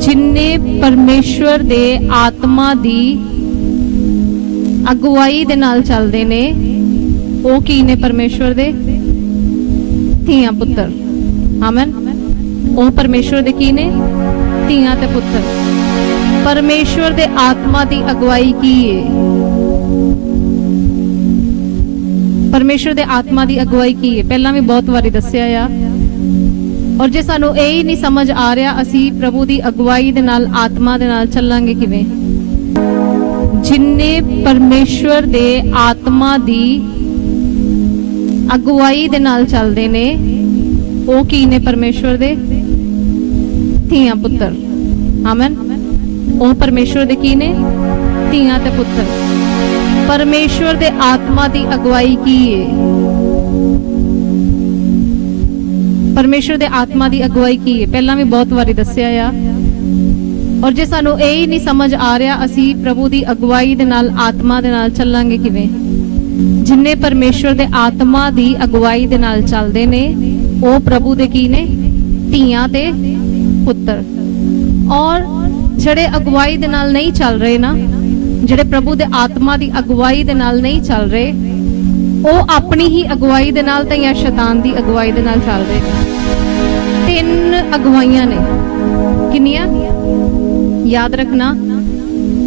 ਜਿਨਨੇ ਪਰਮੇਸ਼ਵਰ ਦੇ ਆਤਮਾ ਦੀ ਅਗਵਾਈ ਦੇ ਨਾਲ ਚੱਲਦੇ ਨੇ, ਉਹ ਕੀ ਨੇ ਪਰਮੇਸ਼ਵਰ ਦੇ? ਧੀਆਂ, ਪੁੱਤਰ। ਆਮਨ ਉਹ ਪਰਮੇਸ਼ਵਰ ਦੇ ਕੀ ਨੇ? ਧੀਆਂ ਤੇ ਪੁੱਤਰ। ਪਰਮੇਸ਼ਵਰ ਦੇ ਆਤਮਾ ਦੀ ਅਗਵਾਈ ਕੀ ਹੈ ਪਰਮੇਸ਼ਵਰ ਦੇ ਆਤਮਾ ਦੀ ਅਗਵਾਈ ਕੀ ਹੈ ਪਹਿਲਾਂ ਵੀ ਬਹੁਤ ਵਾਰੀ ਦੱਸਿਆ ਆ। ਔਰ ਜੇ ਸਾਨੂੰ ਇਹ ਹੀ ਨਹੀਂ ਸਮਝ ਆ ਰਿਹਾ, ਅਸੀਂ ਪ੍ਰਭੂ ਦੀ ਅਗਵਾਈ ਦੇ ਨਾਲ, ਆਤਮਾ ਦੇ ਨਾਲ ਚੱਲਾਂਗੇ ਕਿਵੇਂ? ਜਿਨਨੇ ਪਰਮੇਸ਼ਵਰ ਦੇ ਆਤਮਾ ਦੀ ਅਗਵਾਈ ਦੇ ਨਾਲ ਚੱਲਦੇ ਨੇ, ਉਹ ਕੀ ਨੇ ਪਰਮੇਸ਼ਵਰ ਦੇ? ਧੀਆਂ, ਪੁੱਤਰ। ਆਮਨ ਉਹ ਪਰਮੇਸ਼ਵਰ ਦੇ ਕੀ ਨੇ? ਧੀਆਂ ਤੇ ਪੁੱਤਰ। ਪਰਮੇਸ਼ਵਰ ਦੇ ਆਤਮਾ ਦੀ ਅਗਵਾਈ ਕੀ ਹੈ ਪਰਮੇਸ਼ਵਰ ਦੇ ਆਤਮਾ ਦੀ ਅਗਵਾਈ ਕੀ ਹੈ? ਪਹਿਲਾਂ ਵੀ ਬਹੁਤ ਵਾਰੀ ਦੱਸਿਆ ਆ। ਔਰ ਜੇ ਸਾਨੂੰ ਇਹ ਹੀ ਨਹੀਂ ਸਮਝ ਆ ਰਿਹਾ, ਅਸੀਂ ਪ੍ਰਭੂ ਦੀ ਅਗਵਾਈ ਦੇ ਨਾਲ, ਆਤਮਾ ਦੇ ਨਾਲ ਚੱਲਾਂਗੇ ਕਿਵੇਂ? ਜਿਨਨੇ ਪਰਮੇਸ਼ਵਰ ਦੇ ਆਤਮਾ ਦੀ ਅਗਵਾਈ ਦੇ ਨਾਲ ਚੱਲਦੇ ਨੇ, ਉਹ ਪ੍ਰਭੂ ਦੇ ਕੀ ਨੇ? ਧੀਆਂ ਤੇ ਪੁੱਤਰ। ਔਰ ਜਿਹੜੇ ਅਗਵਾਈ ਦੇ ਨਾਲ ਨਹੀਂ ਚੱਲ ਰਹੇ ਨਾ, ਜਿਹੜੇ ਪ੍ਰਭੂ ਦੇ ਆਤਮਾ ਦੀ ਅਗਵਾਈ ਦੇ ਨਾਲ ਨਹੀਂ ਚੱਲ ਰਹੇ ਉਹ ਆਪਣੀ ਹੀ ਅਗਵਾਈ ਦੇ ਨਾਲ ਤਾਂ ਜਾਂ ਸ਼ੈਤਾਨ ਦੀ ਅਗਵਾਈ ਦੇ ਨਾਲ ਚੱਲ ਰਹੇ। ਨੇ ਤਿੰਨ ਅਗਵਾਈਆਂ ਨੇ। ਕਿੰਨੀਆਂ? ਯਾਦ ਰੱਖਣਾ।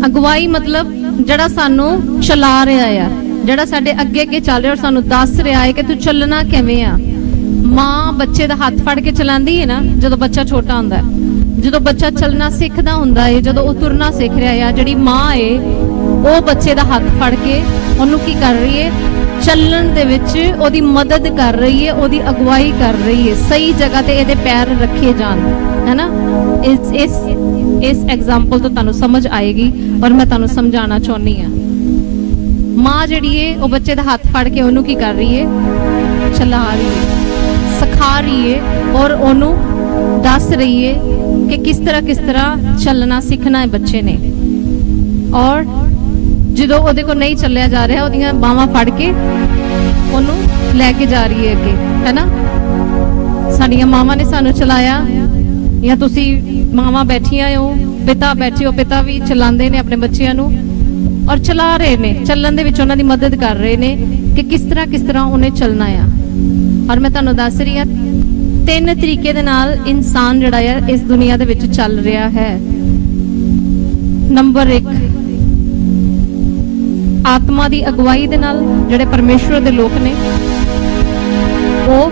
ਅਗਵਾਈ ਮਤਲਬ ਜਿਹੜਾ ਸਾਨੂੰ ਚਲਾ ਰਿਹਾ ਆ, ਜਿਹੜਾ ਸਾਡੇ ਅੱਗੇ ਅੱਗੇ ਚੱਲ ਰਿਹਾ ਔਰ ਸਾਨੂੰ ਦੱਸ ਰਿਹਾ ਹੈ ਕਿ ਤੂੰ ਚੱਲਣਾ ਕਿਵੇਂ ਆ। ਮਾਂ ਬੱਚੇ ਦਾ ਹੱਥ ਫੜ ਕੇ ਚਲਾਉਂਦੀ ਹੈ ਨਾ, ਜਦੋਂ ਬੱਚਾ ਛੋਟਾ ਹੁੰਦਾ ਹੈ। ਜਦੋਂ ਬੱਚਾ ਚੱਲਣਾ ਸਿੱਖਦਾ ਹੁੰਦਾ ਹੈ, ਜਦੋਂ ਉਹ ਤੁਰਨਾ ਸਿੱਖ ਰਿਹਾ ਆ, ਜਿਹੜੀ ਮਾਂ ਏ ਉਹ ਬੱਚੇ ਦਾ ਹੱਥ ਫੜ ਕੇ ਉਹਨੂੰ ਕੀ ਕਰ ਰਹੀ ਹੈ? ਚੱਲਣ ਦੇ ਵਿੱਚ ਉਹਦੀ ਮਦਦ ਕਰ ਰਹੀ ਹੈ, ਉਹਦੀ ਅਗਵਾਈ ਕਰ ਰਹੀ ਹੈ, ਸਹੀ ਜਗ੍ਹਾ ਤੇ ਇਹਦੇ ਪੈਰ ਰੱਖੇ ਜਾਣ ਹੈਨਾ ਇਸ ਇਸ ਇਸ ਐਗਜ਼ਾਮਪਲ ਤੋਂ ਤੁਹਾਨੂੰ ਸਮਝ ਆਏਗੀ ਔਰ ਮੈਂ ਤੁਹਾਨੂੰ ਸਮਝਾਉਣਾ ਚਾਹੁੰਦੀ ਆ ਮਾਂ ਜਿਹੜੀ ਏ ਉਹ ਬੱਚੇ ਦਾ ਹੱਥ ਫੜ ਕੇ ਉਹਨੂੰ ਕੀ ਕਰ ਰਹੀ ਏ ਚਲਾ ਰਹੀ ਏ ਸਿਖਾ ਰਹੀ ਏ ਔਰ ਉਹਨੂੰ ਦੱਸ ਰਹੀ ਏ ਕਿ ਕਿਸ ਤਰ੍ਹਾਂ ਕਿਸ ਤਰ੍ਹਾਂ ਚੱਲਣਾ, ਸਿੱਖਣਾ ਹੈ ਬੱਚੇ ਨੇ। ਔਰ ਜਦੋਂ ਉਹਦੇ ਕੋਲ ਨਹੀਂ ਚੱਲਿਆ ਜਾ ਰਿਹਾ, ਉਹਦੀਆਂ ਬਾਹਾਂ ਫੜ ਕੇ ਉਹਨੂੰ ਲੈ ਕੇ ਜਾ ਰਹੀ ਹੈ ਅੱਗੇ ਹੈਨਾ ਸਾਡੀਆਂ ਮਾਵਾਂ ਨੇ ਸਾਨੂੰ ਚਲਾਇਆ। ਜਾਂ ਤੁਸੀਂ ਮਾਵਾਂ ਬੈਠੀਆਂ ਹੋ, ਪਿਤਾ ਬੈਠੇ ਹੋ, ਪਿਤਾ ਵੀ ਚਲਾਉਂਦੇ ਨੇ ਆਪਣੇ ਬੱਚਿਆਂ ਨੂੰ ਔਰ ਚਲਾ ਰਹੇ ਨੇ, ਚੱਲਣ ਦੇ ਵਿੱਚ ਉਹਨਾਂ ਦੀ ਮਦਦ ਕਰ ਰਹੇ ਨੇ ਕਿ ਕਿਸ ਤਰ੍ਹਾਂ ਕਿਸ ਤਰ੍ਹਾਂ ਉਹਨੇ ਚੱਲਣਾ ਆ। ਔਰ ਮੈਂ ਤੁਹਾਨੂੰ ਦੱਸ ਰਹੀ ਹਾਂ, ਤਿੰਨ ਤਰੀਕੇ ਦੇ ਨਾਲ ਇਨਸਾਨ ਜਿਹੜਾ ਹੈ ਇਸ ਦੁਨੀਆ ਦੇ ਵਿੱਚ ਚੱਲ ਰਿਹਾ ਹੈ। ਨੰਬਰ 1 ਆਤਮਾ ਦੀ ਅਗਵਾਈ ਦੇ ਨਾਲ ਜਿਹੜੇ ਪਰਮੇਸ਼ਵਰ ਦੇ ਲੋਕ ਨੇ, ਉਹ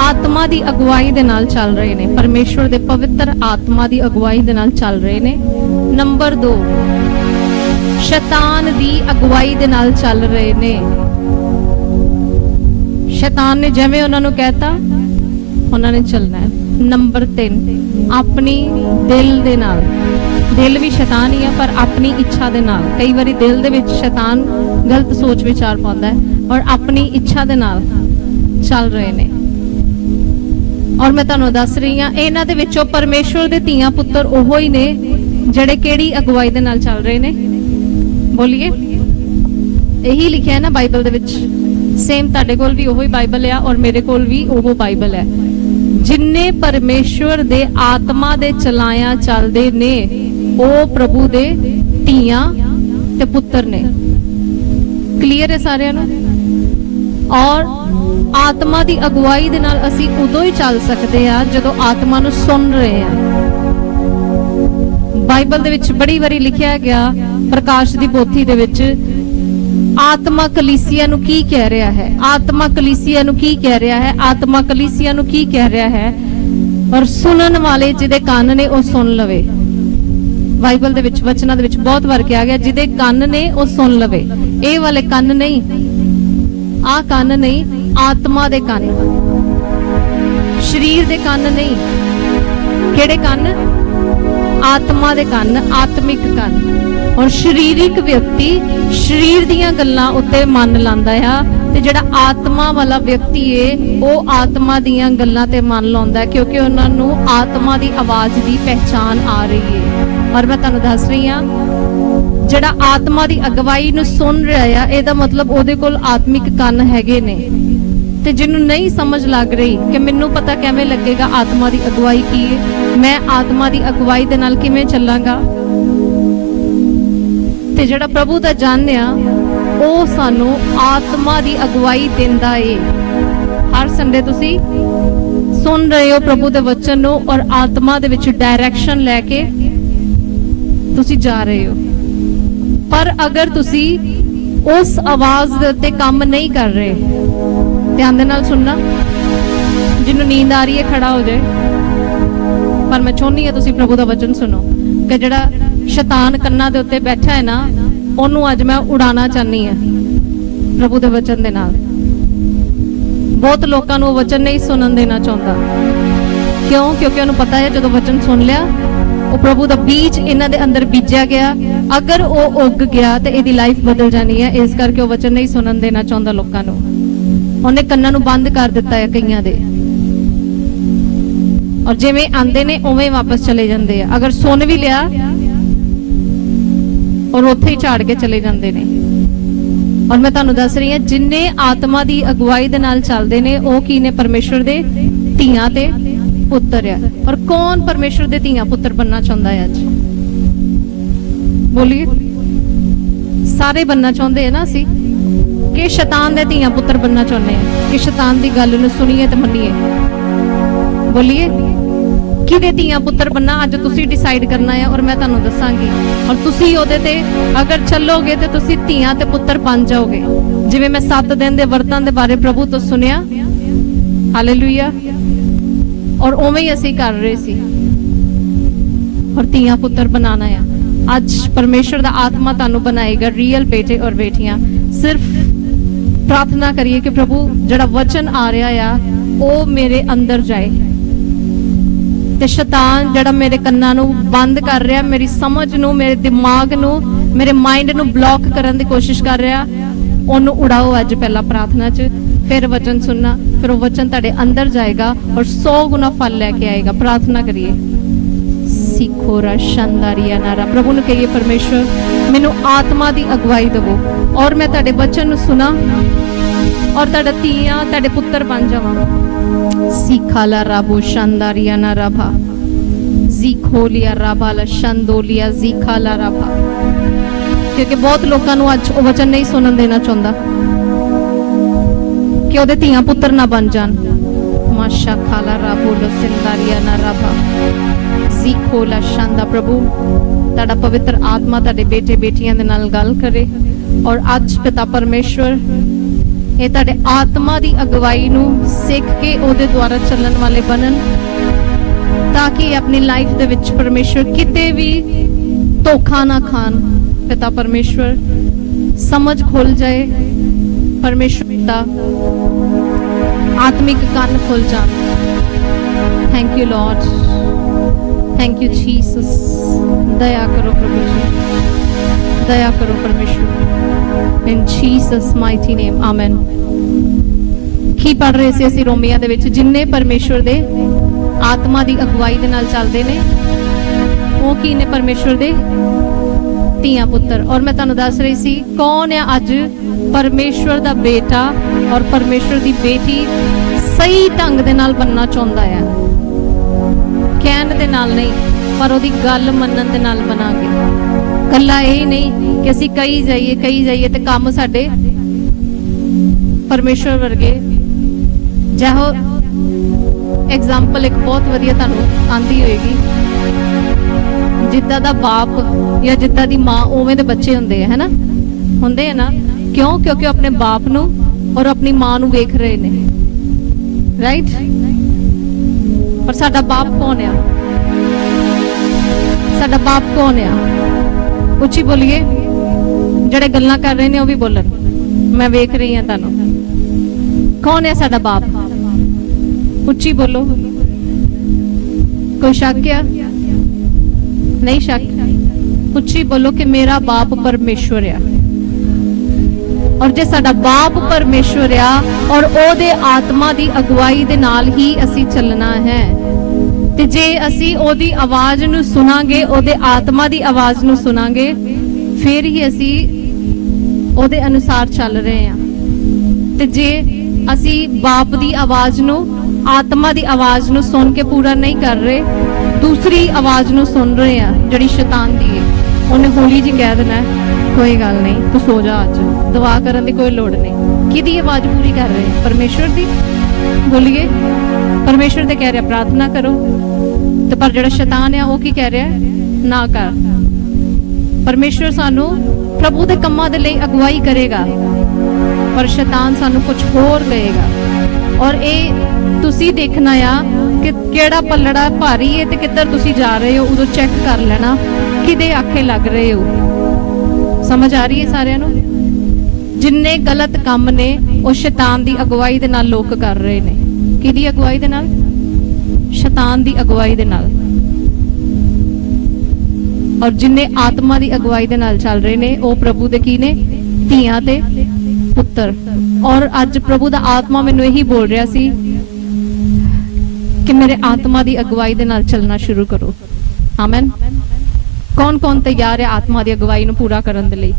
ਆਤਮਾ ਦੀ ਅਗਵਾਈ ਦੇ ਨਾਲ ਚੱਲ ਰਹੇ ਨੇ। ਪਰਮੇਸ਼ਵਰ ਦੇ ਪਵਿੱਤਰ ਆਤਮਾ ਦੀ ਅਗਵਾਈ ਦੇ ਨਾਲ ਚੱਲ ਰਹੇ ਨੇ। ਨੰਬਰ 2 ਸ਼ੈਤਾਨ ਦੀ ਅਗਵਾਈ ਦੇ ਨਾਲ ਚੱਲ ਰਹੇ ਨੇ। ਸ਼ੈਤਾਨ ਨੇ ਜਿਵੇਂ ਉਹਨਾਂ ਨੂੰ ਕਹਿਤਾ, ਉਹਨਾਂ ਨੇ ਚੱਲਣਾ ਹੈ। ਨੰਬਰ 3 ਆਪਣੀ ਦਿਲ ਦੇ ਨਾਲ। ਦਿਲ ਵੀ ਸ਼ੈਤਾਨ ਹੀ ਆ, ਪਰ ਆਪਣੀ ਇੱਛਾ ਦੇ ਨਾਲ। ਕਈ ਵਾਰੀ ਦਿਲ ਦੇ ਵਿੱਚ ਸ਼ੈਤਾਨ ਗਲਤ ਸੋਚ ਵਿਚਾਰ ਪਾਉਂਦਾ ਹੈ ਔਰ ਆਪਣੀ ਇੱਛਾ ਦੇ ਨਾਲ ਚੱਲ ਰਹੇ ਨੇ। ਔਰ ਮੈਂ ਤੁਹਾਨੂੰ ਦੱਸ ਰਹੀ ਹਾਂ, ਇਹਨਾਂ ਦੇ ਵਿੱਚੋਂ ਪਰਮੇਸ਼ਵਰ ਦੇ ਧੀਆਂ ਪੁੱਤਰ ਉਹੋ ਹੀ ਨੇ ਜਿਹੜੇ ਕਿਹੜੀ ਅਗਵਾਈ ਦੇ ਨਾਲ ਚੱਲ ਰਹੇ ਨੇ। ਬੋਲੀਏ। ਇਹੀ ਲਿਖਿਆ ਹੈ ਨਾ ਬਾਈਬਲ ਦੇ ਵਿੱਚ। ਸੇਮ ਤੁਹਾਡੇ ਕੋਲ ਵੀ ਉਹੋ ਹੀ ਬਾਈਬਲ ਆ ਔਰ ਮੇਰੇ ਕੋਲ ਵੀ ਉਹੋ ਬਾਈਬਲ ਹੈ। ਜਿਨਨੇ ਪਰਮੇਸ਼ਵਰ ਦੇ ਆਤਮਾ ਦੇ ਚਲਾਇਆ ਚੱਲਦੇ ਨੇ ਉਹ ਪ੍ਰਭੂ ਦੇ ਧੀਆਂ ਤੇ ਪੁੱਤਰ ਨੇ। ਕਲੀਅਰ ਹੈ ਸਾਰਿਆਂ ਨੂੰ? ਔਰ ਆਤਮਾ ਦੀ ਅਗਵਾਈ ਦੇ ਨਾਲ ਅਸੀਂ ਉਦੋਂ ਹੀ ਚੱਲ ਸਕਦੇ ਆ ਜਦੋਂ ਆਤਮਾ ਨੂੰ ਸੁਣ ਰਹੇ ਆ ਬਾਈਬਲ ਦੇ ਵਿੱਚ ਬੜੀ ਵਾਰੀ ਲਿਖਿਆ ਗਿਆ, ਪ੍ਰਕਾਸ਼ ਦੀ ਪੋਥੀ ਦੇ ਵਿੱਚ, ਆਤਮਾ ਕਲੀਸਿਆ ਨੂੰ ਕੀ ਕਹਿ ਰਿਹਾ ਹੈ? ਆਤਮਾ ਕਲੀਸਿਆ ਨੂੰ ਕੀ ਕਹਿ ਰਿਹਾ ਹੈ? ਆਤਮਾ ਕਲੀਸਿਆ ਨੂੰ ਕੀ ਕਹਿ ਰਿਹਾ ਹੈ? ਔਰ ਸੁਣਨ ਵਾਲੇ ਜਿਹਦੇ ਕੰਨ ਨੇ ਉਹ ਸੁਣ ਲਵੇ। ਬਾਈਬਲ ਦੇ ਵਿੱਚ, ਵਚਨਾਂ ਦੇ ਵਿੱਚ ਬਹੁਤ ਵਾਰ ਕਿਹਾ ਗਿਆ, ਜਿਹਦੇ ਕੰਨ ਨੇ ਉਹ ਸੁਣ ਲਵੇ। ਇਹ ਵਾਲੇ ਕੰਨ ਨਹੀਂ। ਆ ਕੰਨ ਨਹੀਂ, ਆਤਮਾ ਦੇ ਕੰਨ। ਸਰੀਰ ਦੇ ਕੰਨ ਨਹੀਂ। ਕਿਹੜੇ ਕੰਨ? ਆਤਮਾ ਦੇ ਕੰਨ, ਆਤਮਿਕ ਕੰਨ। ਔਰ ਸਰੀਰਿਕ ਵਿਅਕਤੀ ਸਰੀਰ ਦੀਆਂ ਗੱਲਾਂ ਉੱਤੇ ਮਨ ਲਾਉਂਦਾ ਆ, ਤੇ ਜਿਹੜਾ ਆਤਮਾ ਵਾਲਾ ਵਿਅਕਤੀ ਏ, ਉਹ ਆਤਮਾ ਦੀਆਂ ਗੱਲਾਂ ਤੇ ਮਨ ਲਾਉਂਦਾ, ਕਿਉਂਕਿ ਉਹਨਾਂ ਨੂੰ ਆਤਮਾ ਦੀ ਆਵਾਜ਼ ਦੀ ਪਹਿਚਾਨ ਆ ਰਹੀ ਏ। ਔਰ ਮੈਂ ਤੁਹਾਨੂੰ ਦੱਸ ਰਹੀ ਹਾਂ, ਜਿਹੜਾ ਆਤਮਾ ਦੀ ਅਗਵਾਈ ਨੂੰ ਸੁਣ ਰਿਹਾ ਆ ਇਹਦਾ ਮਤਲਬ ਉਹਦੇ ਕੋਲ ਆਤਮਿਕ ਕੰਨ ਹੈਗੇ ਨੇ। ਤੇ ਜਿਹਨੂੰ ਨਹੀਂ ਸਮਝ ਲੱਗ ਰਹੀ ਕਿ ਮੈਨੂੰ ਪਤਾ ਕਿਵੇਂ ਲੱਗੇਗਾ ਆਤਮਾ ਦੀ ਅਗਵਾਈ ਕੀ ਹੈ, ਮੈਂ ਆਤਮਾ ਦੀ ਅਗਵਾਈ ਦੇ ਨਾਲ ਕਿਵੇਂ ਚੱਲਾਂਗਾ? ਤੇ ਜਿਹੜਾ ਪ੍ਰਭੂ ਦਾ ਜਨ ਆ, ਉਹ ਸਾਨੂੰ ਆਤਮਾ ਦੀ ਅਗਵਾਈ ਦਿੰਦਾ ਏ। ਹਰ ਸੰਡੇ ਤੁਸੀਂ ਸੁਣ ਰਹੇ ਹੋ ਪ੍ਰਭੂ ਦੇ ਵਚਨ ਨੂੰ ਔਰ ਆਤਮਾ ਦੇ ਵਿੱਚ ਡਾਇਰੈਕਸ਼ਨ ਲੈ ਕੇ ਤੁਸੀਂ ਜਾ ਰਹੇ ਹੋ। ਪਰ ਅਗਰ ਤੁਸੀਂ ਉਸ ਆਵਾਜ਼ ਦੇ ਉੱਤੇ ਕੰਮ ਨਹੀਂ ਕਰ ਰਹੇ, ਧਿਆਨ ਦੇ ਨਾਲ ਸੁਣਨਾ। ਜਿਹਨੂੰ ਨੀਂਦ ਆ ਰਹੀ ਹੈ, ਖੜਾ ਹੋ ਜਾਏ। ਪਰ ਮੈਂ ਚਾਹੁੰਦੀ ਹਾਂ ਤੁਸੀਂ ਪ੍ਰਭੂ ਦਾ ਵਚਨ ਸੁਣੋ ਕਿ ਜਿਹੜਾ ਸ਼ੈਤਾਨ ਕੰਨਾਂ ਦੇ ਉੱਤੇ ਬੈਠਾ ਹੈ ਨਾ, ਉਹਨੂੰ ਅੱਜ ਮੈਂ ਉਡਾਣਾ ਚਾਹਨੀ ਹਾਂ ਪ੍ਰਭੂ ਦੇ ਵਚਨ ਦੇ ਨਾਲ। ਬਹੁਤ ਲੋਕਾਂ ਨੂੰ ਵਚਨ ਨਹੀਂ ਸੁਣਨ ਦੇਣਾ ਚਾਹੁੰਦਾ। ਕਿਉਂ? ਕਿਉਂਕਿ ਉਹਨੂੰ ਪਤਾ ਹੈ ਜਦੋਂ ਵਚਨ ਸੁਣ ਲਿਆ ਉਹ ਪ੍ਰਭੂ ਦਾ ਬੀਜ ਇਹਨਾਂ ਦੇ ਅੰਦਰ ਬੀਜਿਆ ਗਿਆ। ਅਗਰ ਉਹ ਉੱਗ ਗਿਆ ਤੇ ਇਹਦੀ ਲਾਈਫ ਬਦਲ ਜਾਣੀ ਹੈ। ਇਸ ਕਰਕੇ ਉਹ ਵਚਨ ਨਹੀਂ ਸੁਣਨ ਦੇਣਾ ਚਾਹੁੰਦਾ ਲੋਕਾਂ ਨੂੰ। ਉਹਨੇ ਕੰਨਾਂ ਨੂੰ ਬੰਦ ਕਰ ਦਿੱਤਾ ਹੈ ਕਈਆਂ ਦੇ। ਔਰ ਜਿਵੇਂ ਆਂਦੇ ਨੇ, ਉਵੇਂ ਵਾਪਸ ਚਲੇ ਜਾਂਦੇ ਆ। ਅਗਰ ਸੁਣ ਵੀ ਲਿਆ ਔਰ ਉੱਥੇ ਹੀ ਝਾੜ ਕੇ ਚਲੇ ਜਾਂਦੇ ਨੇ। ਔਰ ਮੈਂ ਤੁਹਾਨੂੰ ਦੱਸ ਰਹੀ ਹਾਂ, ਜਿੰਨੇ ਆਤਮਾ ਦੀ ਅਗਵਾਈ ਦੇ ਨਾਲ ਚੱਲਦੇ ਨੇ, ਉਹ ਕੀ ਨੇ? ਪਰਮੇਸ਼ਵਰ ਦੇ ਧੀਆਂ ਤੇ। ਪੁੱਤਰ ਆ। ਔਰ ਕੌਣ ਪਰਮੇਸ਼ਵਰ ਦੇ ਧੀਆਂ ਪੁੱਤਰ ਬੰਨਣਾ ਚਾਹੁੰਦਾ ਹੈ ਅੱਜ? ਬੋਲੀਏ। ਸਾਰੇ ਬੰਨਣਾ ਚਾਹੁੰਦੇ ਆ ਨਾ ਅਸੀਂ? ਕਿ ਸ਼ੈਤਾਨ ਦੇ ਧੀਆਂ ਪੁੱਤਰ ਬੰਨਣਾ ਚਾਹੁੰਦੇ ਆ? ਕਿ ਸ਼ੈਤਾਨ ਦੀ ਗੱਲ ਨੂੰ ਸੁਣੀਏ ਤੇ ਮੰਨੀਏ? ਬੋਲੀਏ। ਕਿਹਦੇ ਧੀਆਂ ਪੁੱਤਰ ਬੰਨਾ ਅੱਜ ਤੁਸੀਂ ਡਿਸਾਈਡ ਕਰਨਾ ਹੈ ਔਰ ਮੈਂ ਤੁਹਾਨੂੰ ਦੱਸਾਂਗੀ। ਔਰ ਤੁਸੀਂ ਉਹਦੇ ਤੇ ਅਗਰ ਚੱਲੋਗੇ ਤੇ ਤੁਸੀਂ ਧੀਆਂ ਤੇ ਪੁੱਤਰ ਬਣ ਜਾਓਗੇ। ਜਿਵੇਂ ਮੈਂ 7 ਦਿਨ ਦੇ ਵਰਤਾਂ ਦੇ ਬਾਰੇ ਪ੍ਰਭੂ ਤੋਂ ਸੁਨਿਆ ਹਾਲੇਲੂਇਆ ਔਰ ਉਵੇਂ ਹੀ ਅਸੀਂ ਕਰ ਰਹੇ ਸੀ। ਔਰ ਧੀਆਂ ਪੁੱਤਰ ਬਣਾਣਾ ਆ। ਅੱਜ ਪਰਮੇਸ਼ਰ ਦਾ ਆਤਮਾ ਤੁਹਾਨੂੰ ਬਣਾਏਗਾ ਰੀਅਲ ਬੇਟੇ ਔਰ ਬੇਟੀਆਂ। ਸਿਰਫ ਪ੍ਰਾਰਥਨਾ ਕਰੀਏ ਕਿ ਪ੍ਰਭੂ, ਜਿਹੜਾ ਵਚਨ ਆ ਰਿਹਾ ਆ, ਉਹ ਮੇਰੇ ਅੰਦਰ ਜਾਏ। ਤੇ ਸ਼ੈਤਾਨ ਜਿਹੜਾ ਮੇਰੇ ਕੰਨਾਂ ਨੂੰ ਬੰਦ ਕਰ ਰਿਹਾ, ਮੇਰੀ ਸਮਝ ਨੂੰ, ਮੇਰੇ ਦਿਮਾਗ ਨੂੰ, ਮੇਰੇ ਮਾਈਂਡ ਨੂੰ ਬਲੌਕ ਕਰਨ ਦੀ ਕੋਸ਼ਿਸ਼ ਕਰ ਰਿਹਾ, ਉਹਨੂੰ ਉਡਾਓ ਅੱਜ ਪਹਿਲਾਂ ਪ੍ਰਾਰਥਨਾ 'ਚ। ਫਿਰ ਵਚਨ ਸੁਣਨਾ। ਫਿਰ ਉਹ ਵਚਨ ਤੁਹਾਡੇ ਅੰਦਰ ਜਾਏਗਾ ਔਰ 100 ਗੁਣਾ ਫਲ ਲੈ ਕੇ ਆਏਗਾ ਪ੍ਰਾਰਥਨਾ ਕਰੀਏ ਸਿਖੋਰਾ ਸ਼ੰਦਾਰੀਆ ਨਾਰਾ ਪ੍ਰਭੂ ਨੂੰ ਕਹੀਏ ਪਰਮੇਸ਼ਰ ਮੈਨੂੰ ਆਤਮਾ ਦੀ ਅਗਵਾਈ ਦਿਵੋ ਔਰ ਮੈਂ ਤੁਹਾਡੇ ਬਚਨ ਨੂੰ ਸੁਣਾ ਔਰ ਤੁਹਾਡਾ ਧੀਆਂ ਤੁਹਾਡੇ ਪੁੱਤਰ ਬਣ ਜਾਵਾਂ ਸਿਖਾਲਾ ਰਾਬੋ ਸ਼ੰਦਾਰੀਆ ਨਾ ਰਾਭਾ ਜ਼ਿਖੋਲੀਆ ਰਾਬਾਲਾ ਸ਼ੰਦੋਲੀਆ ਜ਼ਿਖਾਲਾ ਰਾਭਾ ਕਿਉਂਕਿ ਬਹੁਤ ਲੋਕਾਂ ਨੂੰ ਅੱਜ ਉਹ ਵਚਨ ਨਹੀਂ ਸੁਣਨ ਦੇਣਾ ਚਾਹੁੰਦਾ ਕਿ ਉਹਦੇ ਧੀਆਂ ਪੁੱਤਰ ਨਾ ਬਣ ਜਾਣ। ਮਾਸ਼ਾ ਖਾਲਾ ਰਾਬੋ ਲੋ ਨਾ ਰਾਭਾ ਜ਼ਿਖੋਲਾ ਸ਼ੰਦਾ ਪ੍ਰਭੂ। ਤੁਹਾਡਾ ਪਵਿੱਤਰ ਆਤਮਾ ਤੁਹਾਡੇ ਬੇਟੇ ਬੇਟੀਆਂ ਦੇ ਨਾਲ ਗੱਲ ਕਰੇ। ਔਰ ਅੱਜ ਪਿਤਾ ਪਰਮੇਸ਼ਵਰ, ਇਹ ਤੁਹਾਡੇ ਆਤਮਾ ਦੀ ਅਗਵਾਈ ਨੂੰ ਸਿੱਖ ਕੇ ਉਹਦੇ ਦੁਆਰਾ ਚੱਲਣ ਵਾਲੇ ਬਣਨ, ਤਾਂ ਕਿ ਆਪਣੀ ਲਾਈਫ ਦੇ ਵਿੱਚ ਪਰਮੇਸ਼ਵਰ ਕਿਤੇ ਵੀ ਧੋਖਾ ਨਾ ਖਾਣ। ਪਿਤਾ ਪਰਮੇਸ਼ਵਰ, ਸਮਝ ਖੁੱਲ ਜਾਏ। ਪਰਮੇਸ਼ਵਰ ਦਾ ਆਤਮਿਕ ਕੰਨ ਖੁੱਲ ਜਾਣ। Thank you Lord thank you Jesus ਦਇਆ ਕਰੋ ਪ੍ਰਭੂ ਜੀ। ਦਇਆ ਕਰੋ ਪਰਮੇਸ਼ਵਰ in Jesus mighty name, amen. ਕੀ ਪੜ ਰਹੇ ਸੀ ਅਸੀਂ ਰੋਮੀਆਂ ਦੇ ਵਿੱਚ? ਜਿੰਨੇ ਪਰਮੇਸ਼ਵਰ ਦੇ ਆਤਮਾ ਦੀ ਅਗਵਾਈ ਦੇ ਨਾਲ ਚੱਲਦੇ ਨੇ, ਉਹ ਕੀ ਨੇ ਪਰਮੇਸ਼ਵਰ ਦੇ? ਧੀਆਂ ਪੁੱਤਰ। ਔਰ ਮੈਂ ਤੁਹਾਨੂੰ ਦੱਸ ਰਹੀ ਸੀ, ਕੌਣ ਹੈ ਅੱਜ ਪਰਮੇਸ਼ਵਰ ਦਾ ਬੇਟਾ ਔਰ ਪਰਮੇਸ਼ਵਰ ਦੀ ਬੇਟੀ ਸਹੀ ਢੰਗ ਦੇ ਨਾਲ ਬੰਨਣਾ ਚਾਹੁੰਦਾ ਹੈ। ਕਹਿਣ ਦੇ ਨਾਲ ਨਹੀਂ, ਪਰ ਉਹਦੀ ਗੱਲ ਮੰਨਣ ਦੇ ਨਾਲ ਬਣਾਂਗੇ। ਕੱਲਾ ਇਹ ਨਹੀਂ ਕਿ ਅਸੀਂ ਕਹੀ ਜਾਈਏ ਕਹੀ ਜਾਈਏ ਤੇ ਕੰਮ ਸਾਡੇ ਪਰਮੇਸ਼ਵਰ ਵਰਗੇ। ਜਿਹੋ ਐਗਜ਼ਾਮਪਲ ਇੱਕ ਬਹੁਤ ਵਧੀਆ ਤੁਹਾਨੂੰ ਆਂਦੀ ਹੋਏਗੀ। ਜਿੱਦਾਂ ਦਾ ਬਾਪ ਜਾਂ ਜਿੱਦਾਂ ਦੀ ਮਾਂ ਉਵੇਂ ਦੇ ਬੱਚੇ ਹੁੰਦੇ ਆ ਹੈਨਾ ਹੁੰਦੇ ਆ ਨਾ? ਕਿਉਂ ਕਿਉਂਕਿ ਉਹ ਆਪਣੇ ਬਾਪ ਨੂੰ ਔਰ ਆਪਣੀ ਮਾਂ ਨੂੰ ਵੇਖ ਰਹੇ ਨੇ ਰਾਈਟ ਪਰ ਸਾਡਾ ਬਾਪ ਕੌਣ ਆ ਸਾਡਾ ਬਾਪ ਕੌਣ ਆ ਉੱਚੀ ਬੋਲੀਏ ਜਿਹੜੇ ਗੱਲਾਂ ਕਰ ਰਹੇ ਨੇ ਉਹ ਵੀ ਬੋਲਣ ਮੈਂ ਵੇਖ ਰਹੀ ਹਾਂ ਤੁਹਾਨੂੰ ਕੌਣ ਹੈ ਸਾਡਾ ਬਾਪ ਉੱਚੀ ਬੋਲੋ ਕੋਈ ਸ਼ੱਕ ਆ ਨਹੀਂ ਸ਼ੱਕ ਉੱਚੀ ਬੋਲੋ ਕਿ ਮੇਰਾ ਬਾਪ ਪਰਮੇਸ਼ਵਰ ਆ ਔਰ ਜੇ ਸਾਡਾ ਬਾਪ ਪਰਮੇਸ਼ਵਰ ਆ ਔਰ ਉਹਦੇ ਆਤਮਾ ਦੀ ਅਗਵਾਈ ਦੇ ਨਾਲ ਹੀ ਅਸੀਂ ਚੱਲਣਾ ਹੈ। ਤੇ ਜੇ ਅਸੀਂ ਉਹਦੀ ਆਵਾਜ਼ ਨੂੰ ਸੁਣਾਂਗੇ, ਉਹਦੇ ਆਤਮਾ ਦੀ ਆਵਾਜ਼ ਨੂੰ ਸੁਣਾਂਗੇ, ਫਿਰ ਹੀ ਅਸੀਂ ਉਹਦੇ ਅਨੁਸਾਰ ਚੱਲ ਰਹੇ ਹਾਂ। ਤੇ ਜੇ ਅਸੀਂ ਬਾਪ ਦੀ ਆਵਾਜ਼ ਨੂੰ, ਆਤਮਾ ਦੀ ਆਵਾਜ਼ ਨੂੰ ਸੁਣ ਕੇ ਪੂਰਾ ਨਹੀਂ ਕਰ ਰਹੇ, ਦੂਸਰੀ ਆਵਾਜ਼ ਨੂੰ ਸੁਣ ਰਹੇ ਆ ਜਿਹੜੀ ਸ਼ੈਤਾਨ ਦੀ ਹੈ। ਉਹਨੇ ਹੋਲੀ ਜੀ ਕਹਿ ਦੇਣਾ, ਕੋਈ ਗੱਲ ਨਹੀਂ, ਤੂੰ ਸੋ ਜਾ ਅੱਜ। ਦੁਆ ਕਰਨ ਦੀ ਕੋਈ ਲੋੜ ਨਹੀਂ। ਕਿਹਦੀ ਆਵਾਜ਼ ਪੂਰੀ ਕਰ ਰਹੇ? ਪਰਮੇਸ਼ਵਰ ਦੀ? ਬੋਲੀਏ ਪਰਮੇਸ਼ਵਰ ਤੇ ਕਹਿ ਰਿਹਾ, ਪ੍ਰਾਰਥਨਾ ਕਰੋ। ਤੇ ਪਰ ਜਿਹੜਾ ਸ਼ੈਤਾਨ ਆ, ਉਹ ਕੀ ਕਹਿ ਰਿਹਾ? ਨਾ ਕਰ। ਪਰਮੇਸ਼ਵਰ ਸਾਨੂੰ ਪ੍ਰਭੂ ਦੇ ਕੰਮਾਂ ਦੇ ਲਈ ਅਗਵਾਈ ਕਰੇਗਾ। ਪਰ ਸ਼ੈਤਾਨ ਸਾਨੂੰ ਕੁਝ ਹੋਰ ਕਹੇਗਾ। ਔਰ ਇਹ ਤੁਸੀਂ ਦੇਖਣਾ ਆ ਕਿ ਕਿਹੜਾ ਪੱਲੜਾ ਭਾਰੀ ਹੈ ਤੇ ਕਿੱਧਰ ਤੁਸੀਂ ਜਾ ਰਹੇ ਹੋ। ਉਦੋਂ ਚੈੱਕ ਕਰ ਲੈਣਾ ਕਿਦੇ ਆਖੇ ਲੱਗ ਰਹੇ ਹੋ। ਸਮਝ ਆ ਰਹੀ ਹੈ ਸਾਰਿਆਂ ਨੂੰ? ਜਿੰਨੇ ਗਲਤ ਕੰਮ ਨੇ, ਉਹ ਸ਼ੈਤਾਨ ਦੀ ਅਗਵਾਈ ਦੇ ਨਾਲ ਲੋਕ ਕਰ ਰਹੇ ਨੇ। ਕਿਹਦੀ ਅਗਵਾਈ ਦੇ ਨਾਲ? ਸ਼ੈਤਾਨ ਦੀ ਅਗਵਾਈ ਦੇ ਨਾਲ। ਔਰ ਜਿੰਨੇ ਆਤਮਾ ਦੀ ਅਗਵਾਈ ਦੇ ਨਾਲ ਚੱਲ ਰਹੇ ਨੇ, ਉਹ ਪ੍ਰਭੂ ਦੇ ਕੀ ਨੇ? ਧੀਆਂ ਤੇ ਪੁੱਤਰ। ਔਰ ਅੱਜ ਪ੍ਰਭੂ ਦਾ ਆਤਮਾ ਮੈਨੂੰ ਇਹੀ ਬੋਲ ਰਿਹਾ ਸੀ ਕਿ ਮੇਰੇ ਆਤਮਾ ਦੀ ਅਗਵਾਈ ਦੇ ਨਾਲ ਚੱਲਣਾ ਸ਼ੁਰੂ ਕਰੋ। ਆਮੇਨ ਕੌਣ ਕੌਣ ਤਿਆਰ ਹੈ ਆਤਮਾ ਦੀ ਅਗਵਾਈ ਨੂੰ ਪੂਰਾ ਕਰਨ ਦੇ ਲਈ?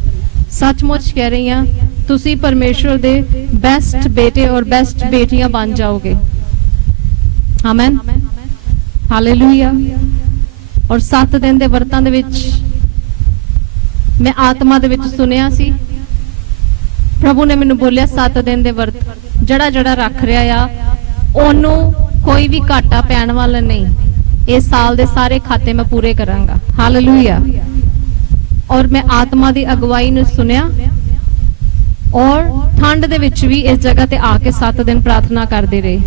ਸੱਚਮੁੱਚ ਕਹਿ ਰਹੀ ਹਾਂ ਤੁਸੀਂ ਪਰਮੇਸ਼ਵਰ ਦੇ ਬੈਸਟ ਬੇਟੇ ਔਰ ਬੈਸਟ ਬੇਟੀਆਂ ਬਣ ਜਾਓਗੇ। ਆਮੇਨ ਹਾਲੇਲੂਇਆ ਔਰ 7 ਦਿਨ ਦੇ ਵਰਤਾਂ ਦੇ ਵਿੱਚ ਮੈਂ ਆਤਮਾ ਦੇ ਵਿੱਚ ਸੁਨਿਆ ਸੀ। ਪ੍ਰਭੂ ਨੇ ਮੈਨੂੰ ਬੋਲਿਆ 7 ਦਿਨ ਦੇ ਵਰਤ, ਜਿਹੜਾ ਜਿਹੜਾ ਰੱਖ ਰਿਹਾ ਆ, ਉਹਨੂੰ ਕੋਈ ਵੀ ਘਾਟਾ ਪੈਣ ਵਾਲਾ ਨਹੀਂ। ਇਸ ਸਾਲ ਦੇ ਸਾਰੇ ਖਾਤੇ ਮੈਂ ਪੂਰੇ ਕਰਾਂਗਾ। ਹਾਲੇਲੂਇਆ ਔਰ ਮੈਂ ਆਤਮਾ ਦੀ ਅਗਵਾਈ ਨੂੰ ਸੁਨਿਆ ਔਰ ਠੰਡ ਦੇ ਵਿੱਚ ਵੀ ਇਸ ਜਗ੍ਹਾ ਤੇ ਆ ਕੇ 7 ਦਿਨ ਪ੍ਰਾਰਥਨਾ ਕਰਦੇ ਰਹੇ।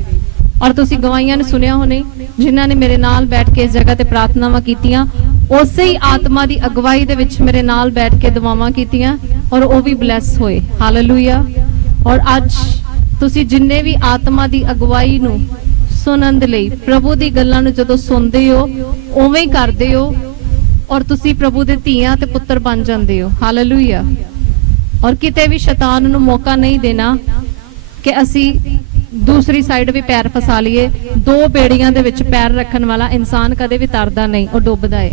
ਔਰ ਤੁਸੀਂ ਗਵਾਈਆਂ ਨੇ ਸੁਨਿਆ ਹੋਣੇ, ਜਿਨ੍ਹਾਂ ਨੇ ਮੇਰੇ ਨਾਲ ਬੈਠ ਕੇ ਇਸ ਜਗ੍ਹਾ ਤੇ ਪ੍ਰਾਰਥਨਾਵਾਂ ਕੀਤੀਆਂ, ਉਸੇ ਹੀ ਆਤਮਾ ਦੀ ਅਗਵਾਈ ਦੇ ਵਿੱਚ ਮੇਰੇ ਨਾਲ ਬੈਠ ਕੇ ਦੁਆਵਾਂ ਕੀਤੀਆਂ ਔਰ ਉਹ ਵੀ ਬਲੈਸ ਹੋਏ। ਹਾਲੇਲੂਇਆ ਔਰ ਅੱਜ ਤੁਸੀਂ ਜਿੰਨੇ ਵੀ ਆਤਮਾ ਦੀ ਅਗਵਾਈ ਨੂੰ ਸੁਣਨ ਦੇ ਲਈ, ਪ੍ਰਭੂ ਦੀ ਗੱਲਾਂ ਨੂੰ ਜਦੋਂ ਸੁਣਦੇ ਹੋ, ਉਵੇਂ ਹੀ ਕਰਦੇ ਹੋ ਔਰ ਤੁਸੀਂ ਪ੍ਰਭੂ ਦੇ ਧੀਆਂ ਤੇ ਪੁੱਤਰ ਬਣ ਜਾਂਦੇ ਹੋ। ਹਾਲੇਲੂਇਆ ਔਰ ਕਿਤੇ ਵੀ ਸ਼ੈਤਾਨ ਨੂੰ ਮੌਕਾ ਨਹੀਂ ਦੇਣਾ ਕਿ ਅਸੀਂ ਦੂਸਰੀ ਸਾਈਡ ਵੀ ਪੈਰ ਫਸਾ ਲਈਏ। ਦੋ ਬੇੜੀਆਂ ਦੇ ਵਿੱਚ ਪੈਰ ਰੱਖਣ ਵਾਲਾ ਇਨਸਾਨ ਕਦੇ ਵੀ ਤਰਦਾ ਨਹੀਂ, ਉਹ ਡੁੱਬਦਾ ਏ।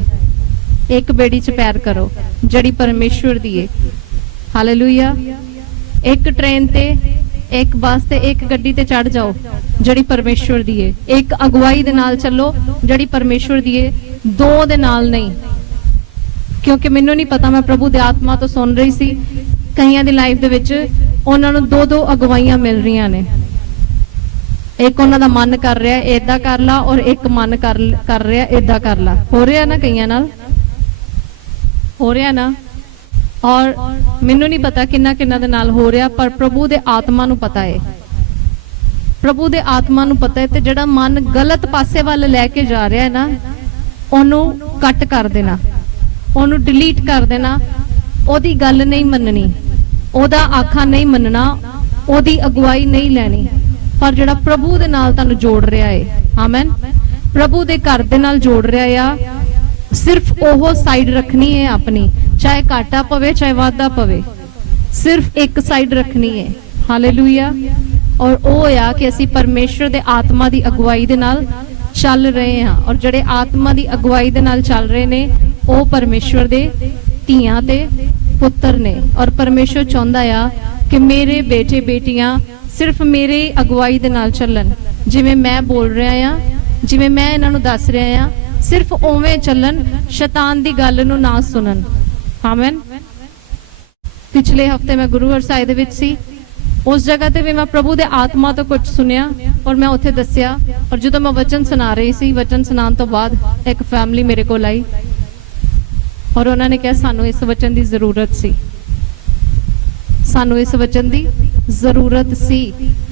ਇੱਕ ਬੇੜੀ 'ਚ ਪੈਰ ਕਰੋ, ਜਿਹੜੀ ਪਰਮੇਸ਼ਵਰ ਦੀ ਏ। ਹਾਲੇਲੂਇਆ ਇੱਕ ਟ੍ਰੇਨ ਤੇ, ਇੱਕ ਬੱਸ ਤੇ, ਇੱਕ ਗੱਡੀ ਤੇ ਚੜ ਜਾਓ, ਜਿਹੜੀ ਪਰਮੇਸ਼ਵਰ ਦੀ ਏ। ਇੱਕ ਅਗਵਾਈ ਦੇ ਨਾਲ ਚੱਲੋ, ਜਿਹੜੀ ਪਰਮੇਸ਼ਵਰ ਦੀ ਏ। ਦੋ ਦੇ ਨਾਲ ਨਹੀਂ। ਕਿਉਂਕਿ ਮੈਨੂੰ ਨਹੀਂ ਪਤਾ, ਮੈਂ ਪ੍ਰਭੂ ਦੇ ਆਤਮਾ ਤੋਂ ਸੁਣ ਰਹੀ ਸੀ ਕਈਆਂ ਦੀ ਲਾਈਫ ਦੇ ਵਿੱਚ ਉਹਨਾਂ ਨੂੰ ਦੋ ਦੋ ਅਗਵਾਈਆਂ ਮਿਲ ਰਹੀਆਂ ਨੇ। ਇੱਕ ਉਹਨਾਂ ਦਾ ਮਨ ਕਰ ਰਿਹਾ, ਏਦਾਂ ਕਰ ਲਾ ਔਰ ਇੱਕ ਮਨ ਕਰ ਕਰ ਰਿਹਾ, ਏਦਾਂ ਕਰ ਲਾ। ਹੋ ਰਿਹਾ ਨਾ ਕਈਆਂ ਨਾਲ? ਹੋ ਰਿਹਾ ਨਾ? ਔਰ ਮੈਨੂੰ ਨਹੀਂ ਪਤਾ ਕਿੰਨਾ ਕਿੰਨਾ ਦੇ ਨਾਲ ਹੋ ਰਿਹਾ, ਪਰ ਪ੍ਰਭੂ ਦੇ ਆਤਮਾ ਨੂੰ ਪਤਾ ਹੈ ਪ੍ਰਭੂ ਦੇ ਆਤਮਾ ਨੂੰ ਪਤਾ ਹੈ ਤੇ ਜਿਹੜਾ ਮਨ ਗਲਤ ਪਾਸੇ ਵੱਲ ਲੈ ਕੇ ਜਾ ਰਿਹਾ ਹੈ ਨਾ, ਉਹਨੂੰ ਕੱਟ ਕਰ ਦੇਣਾ। ਉਹਨੂੰ ਡਿਲੀਟ ਕਰ ਦੇਣਾ। ਉਹਦੀ ਗੱਲ ਨਹੀਂ ਮੰਨਣੀ। ਉਹਦਾ ਆਖਾ ਨਹੀਂ ਮੰਨਣਾ, ਉਹਦੀ ਅਗਵਾਈ ਨਹੀਂ ਲੈਣੀ। ਪਰ ਜਿਹੜਾ ਪ੍ਰਭੂ ਦੇ ਨਾਲ ਤੁਹਾਨੂੰ ਜੋੜ ਰਿਹਾ ਏ, ਆਮੇਨ। ਪ੍ਰਭੂ ਦੇ ਘਰ ਦੇ ਨਾਲ ਜੋੜ ਰਿਹਾ ਆ। ਸਿਰਫ ਉਹ ਸਾਈਡ ਰੱਖਣੀ ਹੈ ਆਪਣੀ, ਚਾਹੇ ਘਾਟਾ ਪਵੇ, ਚਾਹੇ ਵਾਧਾ ਪਵੇ। ਸਿਰਫ ਇੱਕ ਸਾਈਡ ਰੱਖਣੀ ਹੈ ਹਾਲੇਲੂਇਆ ਔਰ ਉਹ ਆ ਕਿ ਅਸੀਂ ਪਰਮੇਸ਼ਰ ਦੇ ਆਤਮਾ ਦੀ ਅਗਵਾਈ ਦੇ ਨਾਲ ਚੱਲ ਰਹੇ ਹਾਂ। ਔਰ ਜਿਹੜੇ ਆਤਮਾ ਦੀ ਅਗਵਾਈ ਦੇ ਨਾਲ ਚੱਲ ਰਹੇ ਨੇ, ਉਹ ਪਰਮੇਸ਼ਰ ਦੇ ਧੀਆਂ ਤੇ ਪੁੱਤਰ ਨੇ ਔਰ ਪਰਮੇਸ਼ਰ ਚਾਹੁੰਦਾ ਆ ਕਿ ਮੇਰੇ ਬੇਟੇ ਬੇਟੀਆਂ ਸਿਰਫ ਮੇਰੇ ਅਗਵਾਈ ਦੇ ਨਾਲ ਚੱਲਣ। ਜਿਵੇਂ ਮੈਂ ਬੋਲ ਰਿਹਾ ਆ, ਜਿਵੇਂ ਮੈਂ ਇਹਨਾਂ ਨੂੰ ਦੱਸ ਰਿਹਾ ਆ, ਸਿਰਫ ਉਵੇਂ ਚੱਲਣ, ਸ਼ੈਤਾਨ ਦੀ ਗੱਲ ਨੂੰ ਨਾ ਸੁਣਨ। ਆਮੇਨ ਪਿਛਲੇ ਹਫ਼ਤੇ ਮੈਂ ਗੁਰੂ ਹਰਸਾਏ ਦੇ ਵਿੱਚ ਸੀ। ਉਸ ਜਗ੍ਹਾ ਤੇ ਵੀ ਮੈਂ ਪ੍ਰਭੂ ਦੇ ਆਤਮਾ ਤੋਂ ਕੁਝ ਸੁਨਿਆ ਔਰ ਮੈਂ ਉੱਥੇ ਦੱਸਿਆ। ਔਰ ਜਦੋਂ ਮੈਂ ਵਚਨ ਸੁਣਾ ਰਹੀ ਸੀ, ਵਚਨ ਸੁਣਾਉਣ ਤੋਂ ਬਾਅਦ ਇੱਕ ਫੈਮਿਲੀ ਮੇਰੇ ਕੋਲ ਆਈ। ਔਰ ਉਹਨਾਂ ਨੇ ਕਿਹਾ, ਸਾਨੂੰ ਇਸ ਵਚਨ ਦੀ ਜ਼ਰੂਰਤ ਸੀ। ਸਾਨੂੰ ਇਸ ਵਚਨ ਦੀ ਜ਼ਰੂਰਤ ਸੀ।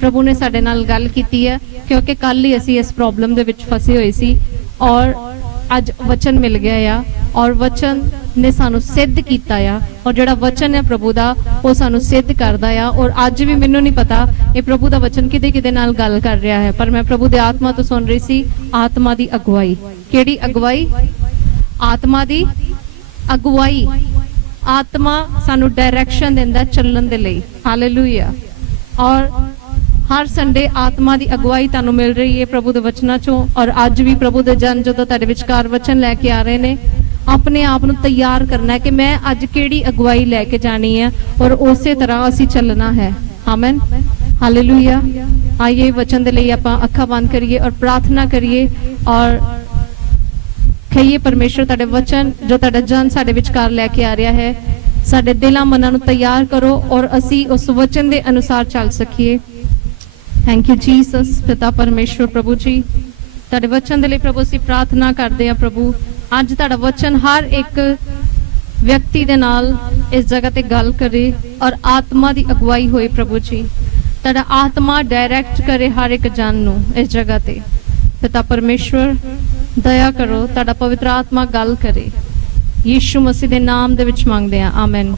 ਪ੍ਰਭੂ ਨੇ ਸਾਡੇ ਨਾਲ ਗੱਲ ਕੀਤੀ ਹੈ, ਕਿਉਂਕਿ ਕੱਲ ਹੀ ਅਸੀਂ ਇਸ ਪ੍ਰੋਬਲਮ ਦੇ ਵਿੱਚ ਫਸੇ ਹੋਏ ਸੀ ਔਰ ਅੱਜ ਵਚਨ ਮਿਲ ਗਿਆ ਆ ਔਰ ਵਚਨ ਨੇ ਸਾਨੂੰ ਸਿੱਧ ਕੀਤਾ ਆ ਔਰ ਜਿਹੜਾ ਵਚਨ ਹੈ ਪ੍ਰਭੂ ਦਾ, ਉਹ ਸਾਨੂੰ ਸਿੱਧ ਕਰਦਾ ਆ ਔਰ ਅੱਜ ਵੀ ਮੈਨੂੰ ਨਹੀਂ ਪਤਾ ਇਹ ਪ੍ਰਭੂ ਦਾ ਵਚਨ ਕਿਤੇ ਕਿਤੇ ਨਾਲ ਗੱਲ ਕਰ ਰਿਹਾ ਹੈ, ਪਰ ਮੈਂ ਪ੍ਰਭੂ ਦੇ ਆਤਮਾ ਤੋਂ ਸੁਣ ਰਹੀ ਸੀ, ਆਤਮਾ ਦੀ ਅਗਵਾਈ। ਕਿਹੜੀ ਅਗਵਾਈ? ਆਤਮਾ ਦੀ ਅਗਵਾਈ। ਆਤਮਾ ਸਾਨੂੰ ਡਾਇਰੈਕਸ਼ਨ ਦਿੰਦਾ ਚੱਲਣ ਦੇ ਲਈ। ਹਾਲੇਲੂਇਆ ਔਰ ਹਰ ਸੰਡੇ ਆਤਮਾ ਦੀ ਅਗਵਾਈ ਤੁਹਾਨੂੰ ਮਿਲ ਰਹੀ ਹੈ ਪ੍ਰਭੂ ਦੇ ਵਚਨਾਂ ਚੋਂ। ਔਰ ਅੱਜ ਵੀ ਪ੍ਰਭੂ ਦੇ ਜਨ ਜਦੋਂ ਤੁਹਾਡੇ ਵਿਚਕਾਰ ਵਚਨ ਲੈ ਕੇ ਆ ਰਹੇ ਨੇ, ਆਪਣੇ ਆਪ ਨੂੰ ਤਿਆਰ ਕਰਨਾ ਹੈ ਕਿ ਮੈਂ ਅੱਜ ਕਿਹੜੀ ਅਗਵਾਈ ਲੈ ਕੇ ਜਾਣੀ ਹੈ ਔਰ ਉਸੇ ਤਰ੍ਹਾਂ ਅਸੀਂ ਚੱਲਣਾ ਹੈ। ਆਮੇਨ ਹਾਲੇਲੂਇਆ ਆਈਏ, ਵਚਨ ਦੇ ਲਈ ਆਪਾਂ ਅੱਖਾਂ ਬੰਦ ਕਰੀਏ ਔਰ ਪ੍ਰਾਰਥਨਾ ਕਰੀਏ ਔਰ ਕਹੀਏ ਪਰਮੇਸ਼ਰ, ਤੁਹਾਡੇ ਵਚਨ ਜੋ ਤੁਹਾਡਾ ਜਨ ਸਾਡੇ ਵਿਚਕਾਰ ਲੈ ਕੇ ਆ ਰਿਹਾ ਹੈ, ਸਾਡੇ ਦਿਲਾਂ ਮਨਾਂ ਨੂੰ ਤਿਆਰ ਕਰੋ ਔਰ ਅਸੀਂ ਉਸ ਵਚਨ ਦੇ ਅਨੁਸਾਰ ਚੱਲ ਸਕੀਏ। ਥੈਂਕ ਯੂ ਜੀਸਸ ਪਿਤਾ ਪਰਮੇਸ਼ਰ, ਪ੍ਰਭੂ ਜੀ। ਤੁਹਾਡੇ ਵਚਨ ਦੇ ਲਈ ਪ੍ਰਭੂ, ਅਸੀਂ ਪ੍ਰਾਰਥਨਾ ਕਰਦੇ ਹਾਂ, ਪ੍ਰਭੂ। ਅੱਜ ਤੁਹਾਡਾ ਵਚਨ ਹਰ ਇੱਕ ਵਿਅਕਤੀ ਦੇ ਨਾਲ ਇਸ ਜਗ੍ਹਾ ਤੇ ਗੱਲ ਕਰੇ ਔਰ ਆਤਮਾ ਦੀ ਅਗਵਾਈ ਹੋਏ, ਪ੍ਰਭੂ ਜੀ। ਤੁਹਾਡਾ ਆਤਮਾ ਡਾਇਰੈਕਟ ਕਰੇ ਹਰ ਇੱਕ ਜਨ ਨੂੰ ਇਸ ਜਗ੍ਹਾ ਤੇ। ਪਿਤਾ ਪਰਮੇਸ਼ਵਰ ਦਇਆ ਕਰੋ, ਤੁਹਾਡਾ ਪਵਿੱਤਰ ਆਤਮਾ ਗੱਲ ਕਰੇ। ਯੀਸ਼ੂ ਮਸੀਹ ਦੇ ਨਾਮ ਦੇ ਵਿੱਚ ਮੰਗਦੇ ਹਾਂ, ਆਮੇਨ।